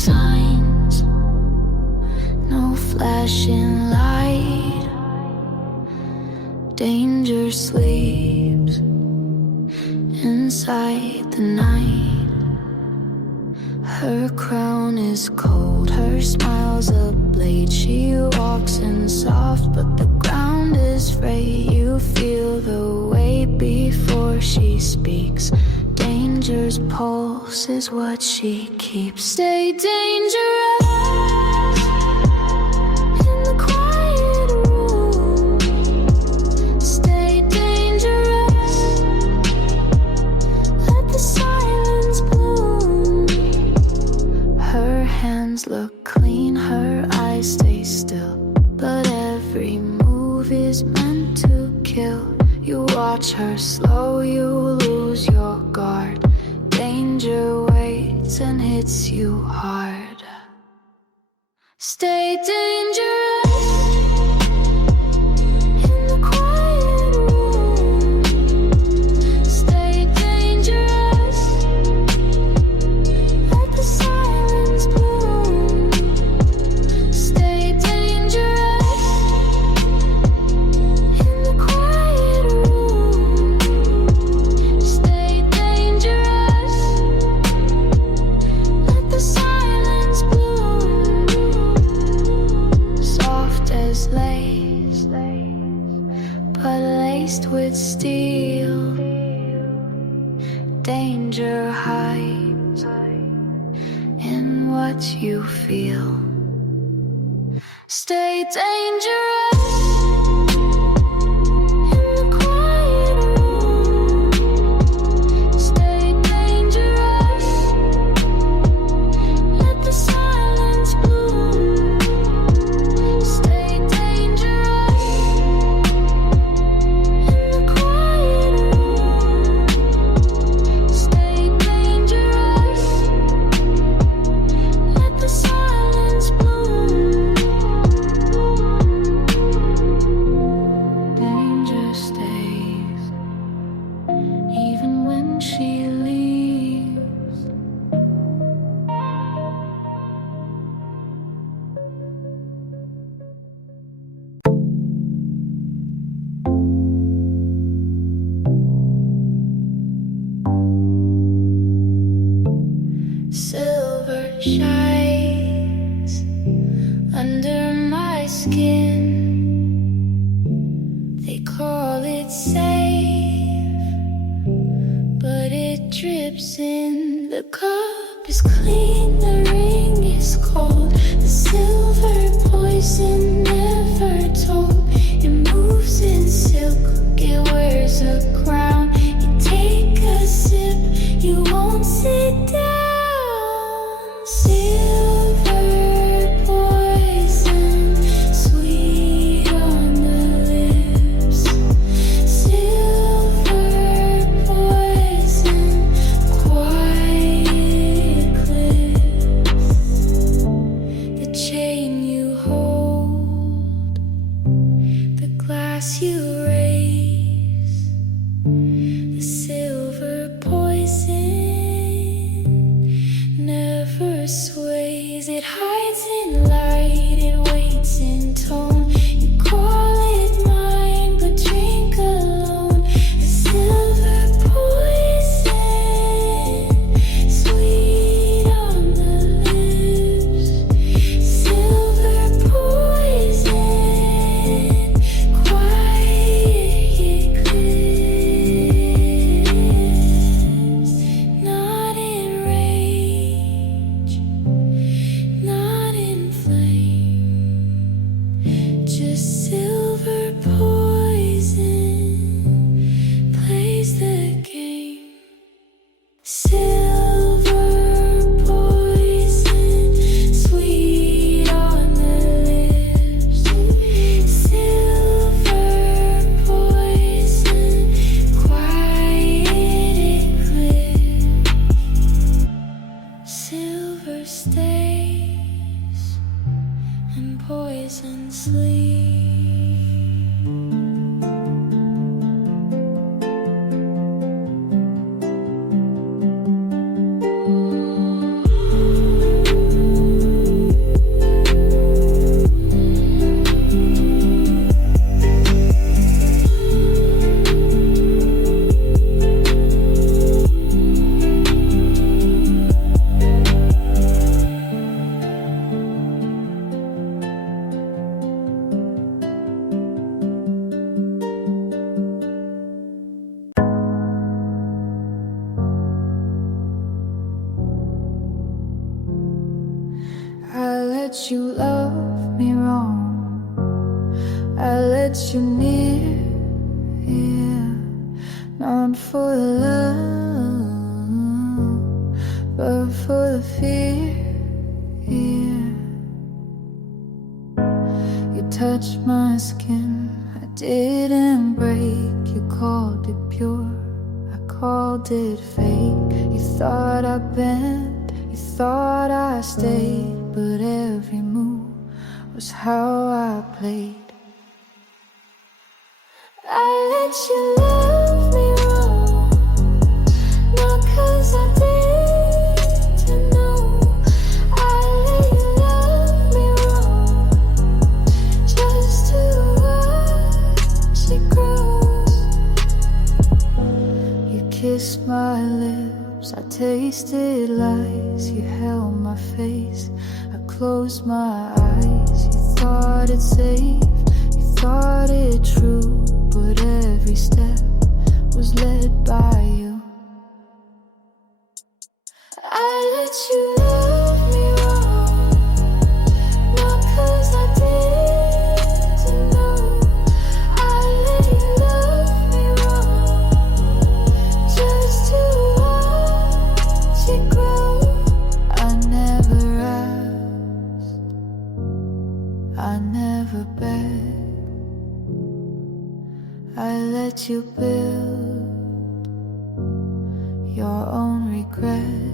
signs, no flashing light. Danger sleeps inside the night. Her crown is cold, her smile's a blade. She walks in soft, but the ground is frayed. You feel the weight before she speaks. Danger's pulse is what she keeps. Stay dangerous in the quiet room. Stay dangerous, let the silence bloom. Her hands look clean, her eyes stay still, but every move is meant to kill. You watch her slow, you lose your guard. Danger waits and hits you hard. Stay dangerous in the quiet room. Stay dangerous, let the silence bloom. Stay dangerous in the quiet room. Stay dangerous, let the silence bloom. Soft as lace, but laced with steel. Danger hides in what you feel. Stay dangerous in the quiet room. Stay dangerous, let the silence bloom. Stay dangerous in the quiet room. Stay dangerous, let the silence bloom. Danger stays, even when she leaves. Silver shines under my skin. They call it safe, but it drips in. The cup is clean, the ring is cold. The silver poison never told. It moves in silk, it wears a crown. You take a sip, you won't sit down. Silver poison, sweet on the lips. Silver poison, quiet cliffs. The chain you hold, the glass you let you love me wrong. I let you near, yeah. Not for the love, but for the fear, yeah. You touched my skin, I didn't break. You called it pure, I called it fake. You thought I bent, you thought I stayed, but every move was how I played. I let you love me wrong, not 'cause I didn't know. I let you love me wrong, just to watch it grow. You kissed my lips, I tasted lies. You held my face, I closed my eyes. You thought it safe, you thought it true, but every step was led by you. I let you love me wrong, not 'cause I didn't know. I let you love me wrong, just to watch it grow. I never asked, I never begged. I let you build your own regret.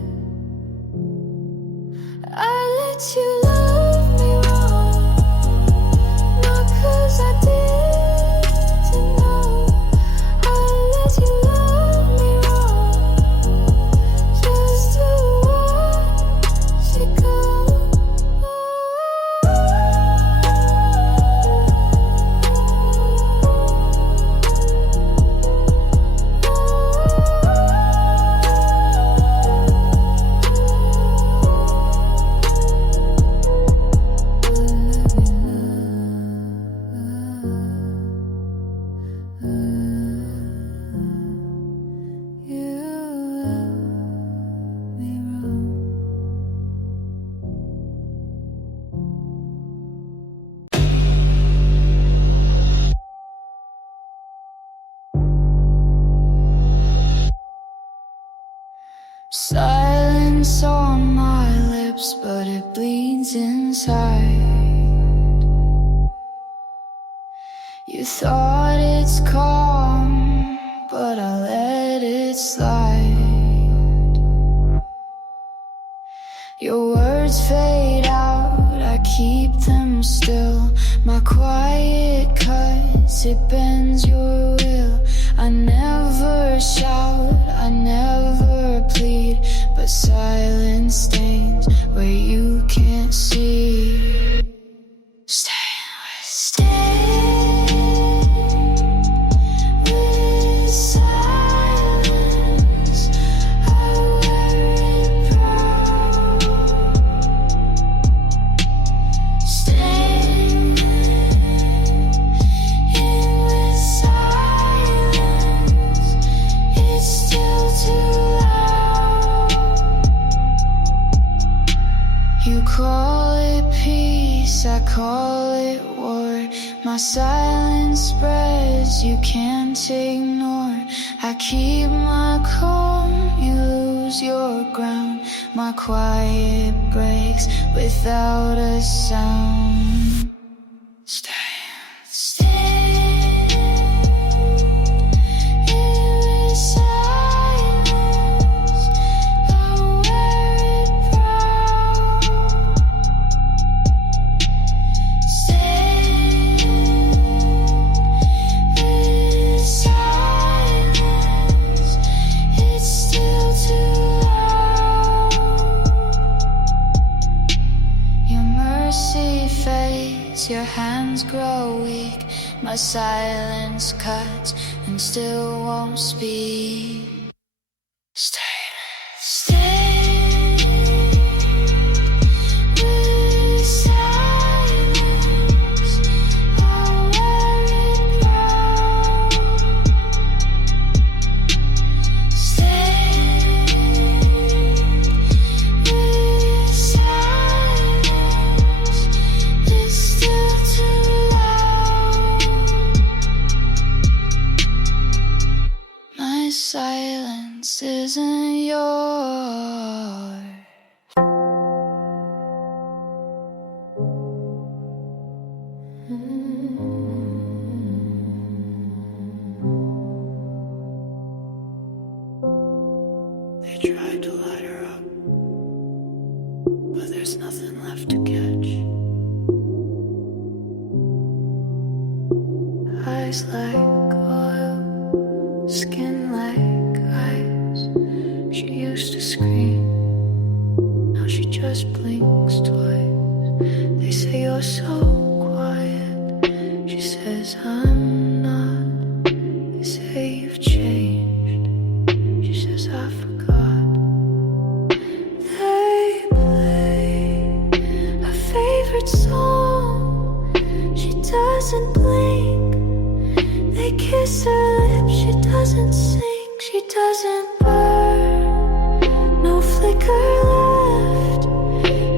I let you love me wrong, not 'cause I didn't know. I let you love me wrong, just to watch it go. Silence on my lips, but it bleeds inside. You thought it's calm, but I let it slide. Your words fade out, I keep them still. My quiet cuts, it bends your will. I never shout, I never plead, but silence stains where you can't see. Stay with silence. I wear it proud. Staying in with silence, it's still too loud. You call it peace, I call it war. My silence spreads, you can't ignore. I keep my calm, you lose your ground. My quiet breaks without a sound. Stay. Your hands grow weak, my silence cuts and still won't speak. Stay. With silence, I'll wear it proud. Stay with silence. silence isn't yours. They tried to light her up, but there's nothing left to catch. Eyes like oil, skin like ice. She used to scream, now she just blinks twice. They say you're so quiet, she says I'm not. They say you've changed, she says I forgot. They play her favorite song, she doesn't blink. They kiss her lips, she doesn't sing, she doesn't burn. No flicker left,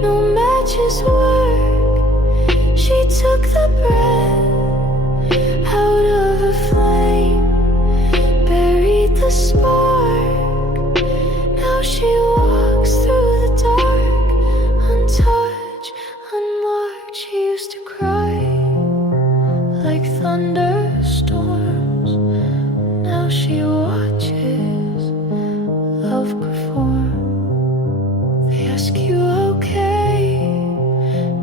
no matches work. She took the breath out of a flame, buried the spark. Now she walks through the dark, untouched, unmarked. She used to cry like thunderstorms. Now she watches love perform. They ask you okay,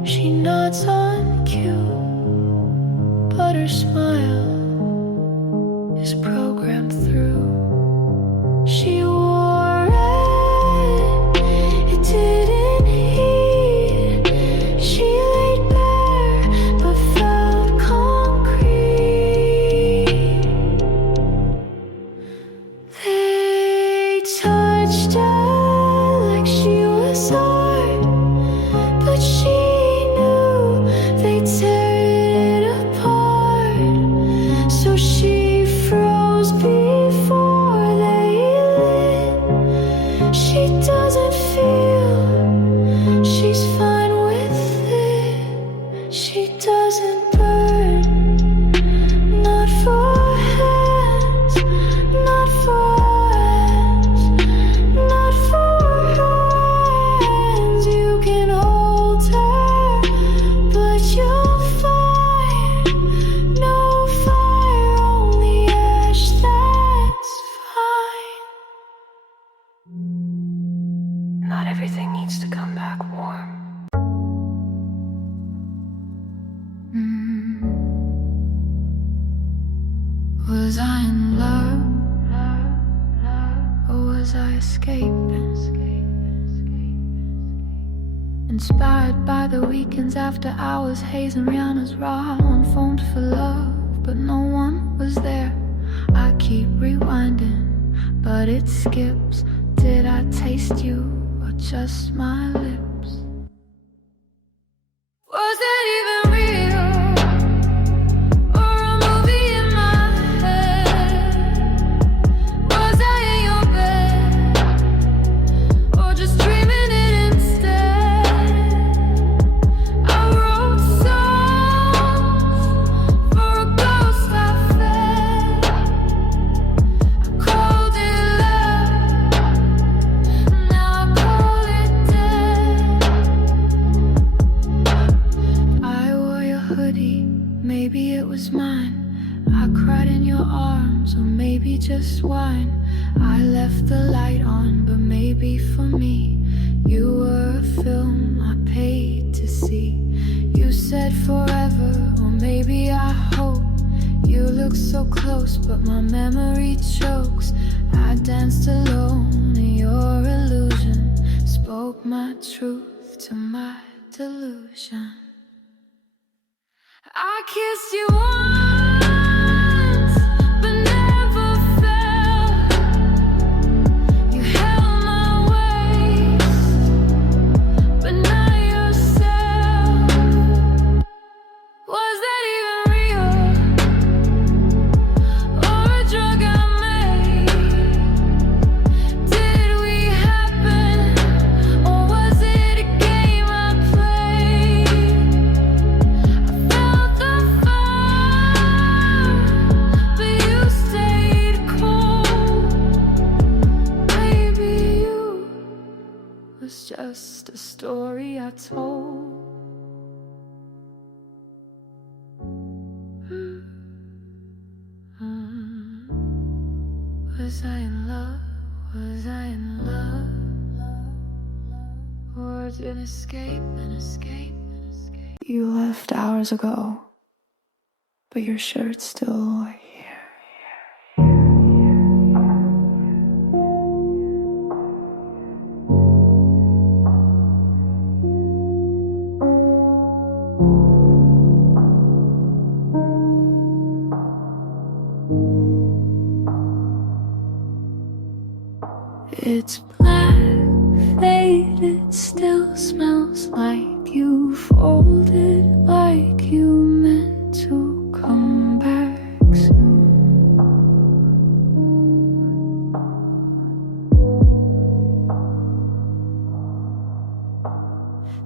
she nods on cue, but her smile is programmed through. She wore it, it didn't heat. She laid bare but felt concrete. They touched her like she was art, but she knew they'd tear it apart. So she froze before they lit. She doesn't feel, she's fine with it. She doesn't burn, not for hands, not for hands, not for hands. You can hold her, but you'll find no fire, only ash, that's fine. Not everything needs to come back warm. Was I in love, or was I escaping? Inspired by the weekends after hours, Hayes and Rihanna's raw on phoned for love, but no one was there. I keep rewinding, but it skips. Did I taste you, or just my lips? Was it even real, or a movie in my head? Was I in your bed, or just dreaming it instead? I wrote songs for a ghost I fed. I called it love, now I call it dead. I wore your hoodie, maybe it was mine. I cried in your arms, or maybe just wine. I left the light on, but maybe for me, you were a film I paid to see. You said forever, or maybe I hope. You look so close, but my memory chokes. I danced alone, and your illusion spoke my truth to my delusion. I kissed you once, but never felt. You held my waist, but not yourself. Was that even real, or a drug I made? Did we happen, or was it a game I played? I felt the fire story I told. Was I in love? Was I in love? Or did an escape? You left hours ago, but your shirt's still here. It's black, faded, still smells like you, folded like you meant to come back soon.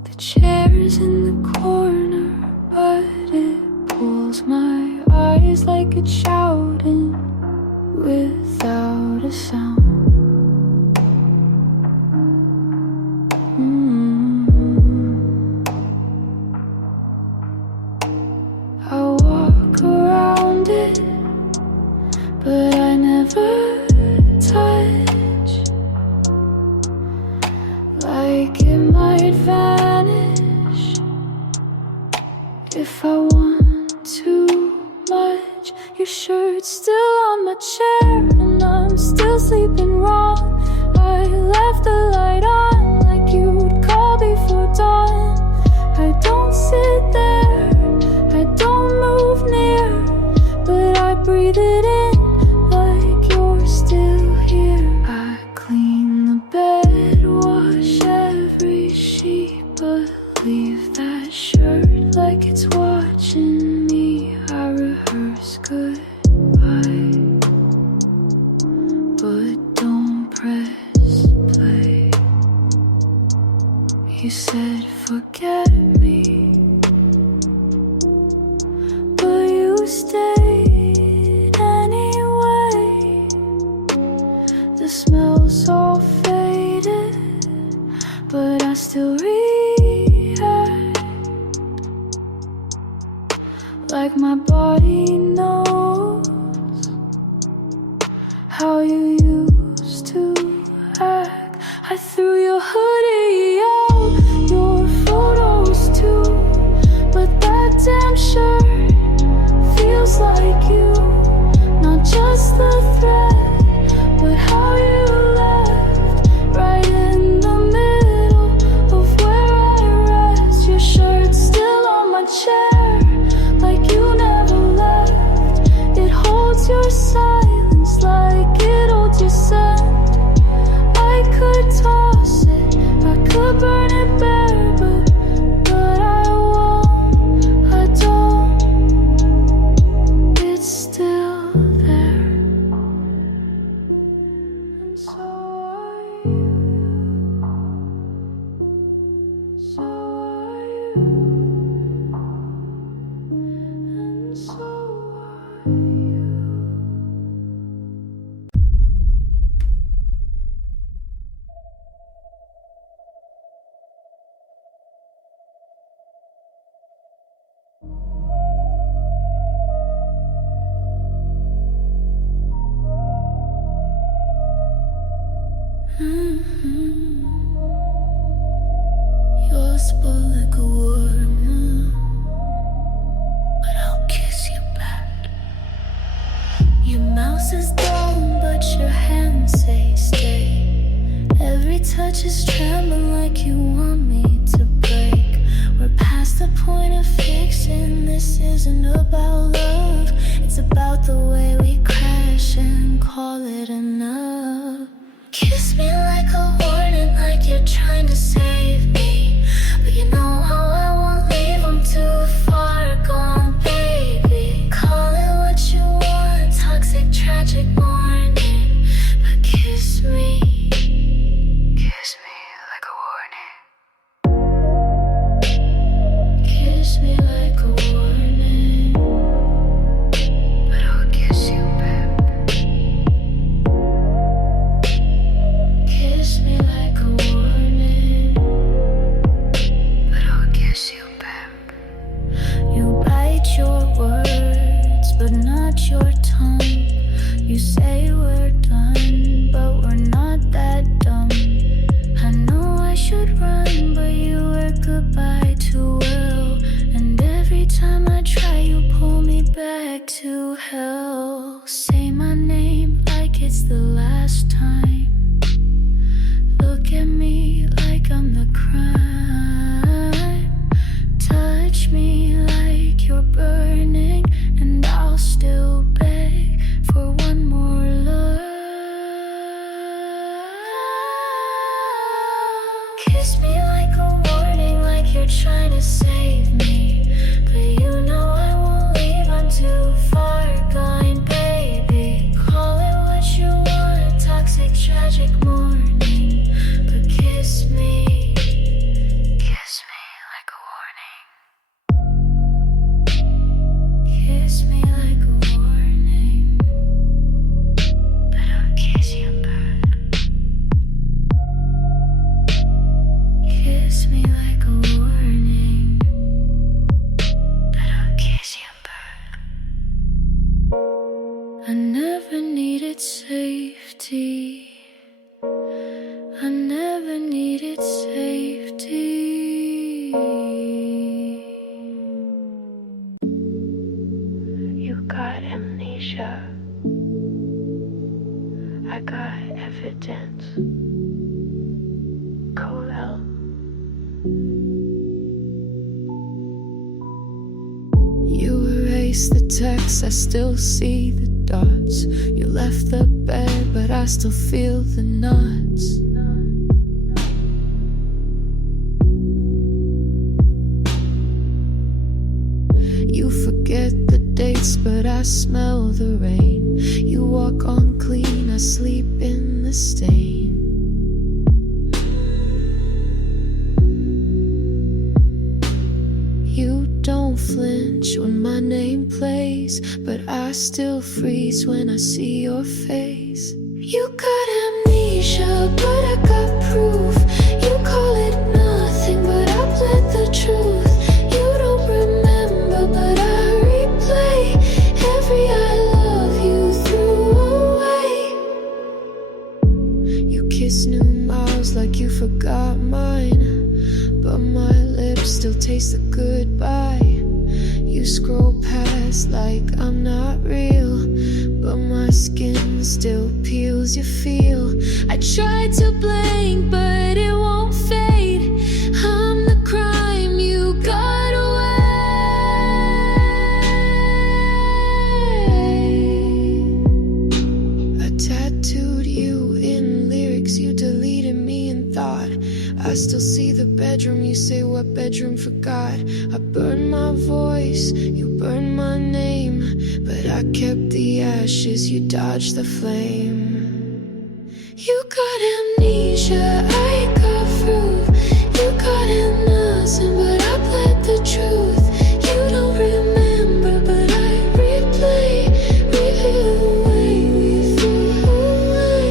The chair's in the corner, but it pulls my eyes like it's shouting without a sound. I walk around it, but I never touch. Like it might vanish if I want too much. Your shirt's still on my chair, and I'm still sleeping wrong. I left the light on like you'd call before dawn. I don't sit there, I don't move near, but I breathe it in like you're still here. I clean the bed, wash every sheet, but leave that shirt like it's watching me. I rehearse goodbye, but don't press play. You said forget me, but you stayed anyway. The smell's all faded, but I still react like my body knows how you used to act. I threw your hoodie out, your photos too, but that damn shirt feels like you. Not just the thread, but how you left, right in the middle of where I rest. Your shirt's still on my chair, like you never left. It holds your silence like it holds your scent. I could toss it, I could burn it bare, but I won't, I don't. It's still there, and so are you, so are you, and so are you. You're spoiled like a worm, but I'll kiss you back. Your mouse is dumb, but your hands say stay. Every touch is trembling like you want me to break. We're past the point of fixing. This isn't about love, it's about the way we crash and call it enough. Kiss me like a warning, like you're trying to save me, but you know how I won't leave. I'm too far gone, baby. Call it what you want, toxic, tragic morning, but kiss me like a warning. it's the last time. Look at me like I'm the crime. Touch me like you're burning, and I'll still beg for one more love. Kiss me like a warning, like you're trying to save me, but you know I won't leave, I'm too far gone, baby. Call it what you want, a toxic, tragic morning, but kiss me like a warning. Kiss me like a warning, but I'll kiss you back. Kiss me like a warning, but I'll kiss you back. I never needed safety. I never needed safety. You got amnesia. I got evidence. Code out. You erased the text, I still see the dots. You left the bed, but I still feel the knots. You forget the dates, but I smell the rain. You walk on clean, I sleep in the stain. You don't flinch when my name plays, but I still freeze when I see your face. You got amnesia, but I got proof. You call it nothing, but I bled the truth. You don't remember, but I replay every I love you threw away. You kiss new mouths like you forgot mine, but my lips still taste the goodbye. You scroll past like I'm not real, but my skin still peels. You feel I tried to blink, but it won't fade. I'm the crime you got away. I tattooed you in lyrics, you deleted me in thought. I still see the bedroom, you say what bedroom forgot. I burned my voice, you burned my name, but I kept the ashes, you dodged the flame. You got amnesia, I got proof. You got innocent, but I bled the truth. You don't remember, but I replay the way we threw away.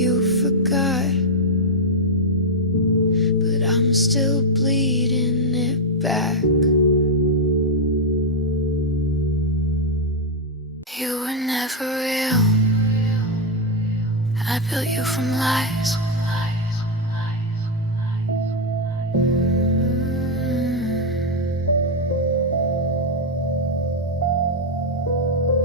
You forgot, but I'm still bleeding it back. You were never real. I built you from lies.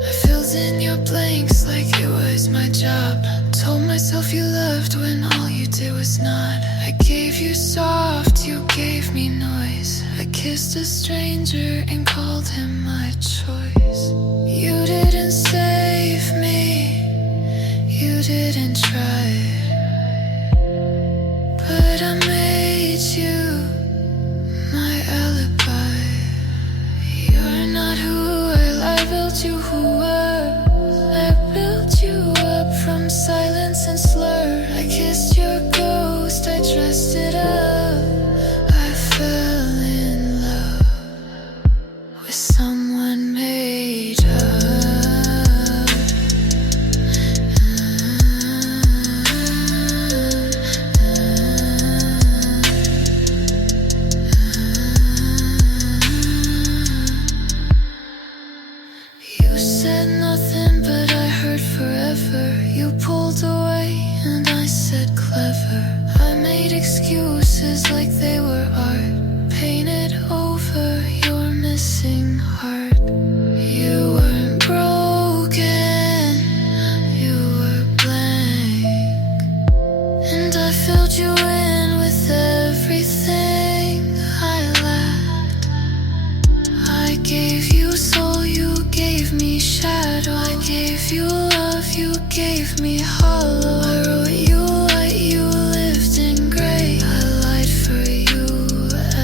I filled in your blanks like it was my job. Told myself you loved when all you did was not. I gave you soft, you gave me noise. I kissed a stranger and called him my choice. You didn't save me, you didn't try, but I made you my alibi. You're not who I built you who were. I built you up from silence and slur. I kissed your ghost, I dressed it up. I fell in love with someone made up. gave you love, you gave me hollow. I wrote you light, you lived in gray. I lied for you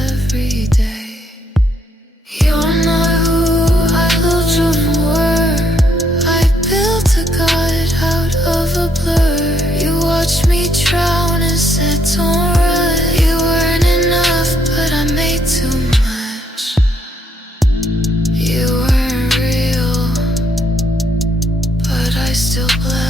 every day. You're not who I loved you were. I built a god out of a blur. You watched me drown and said don't run. You weren't enough, but I made too much. You weren't real, but I still bled.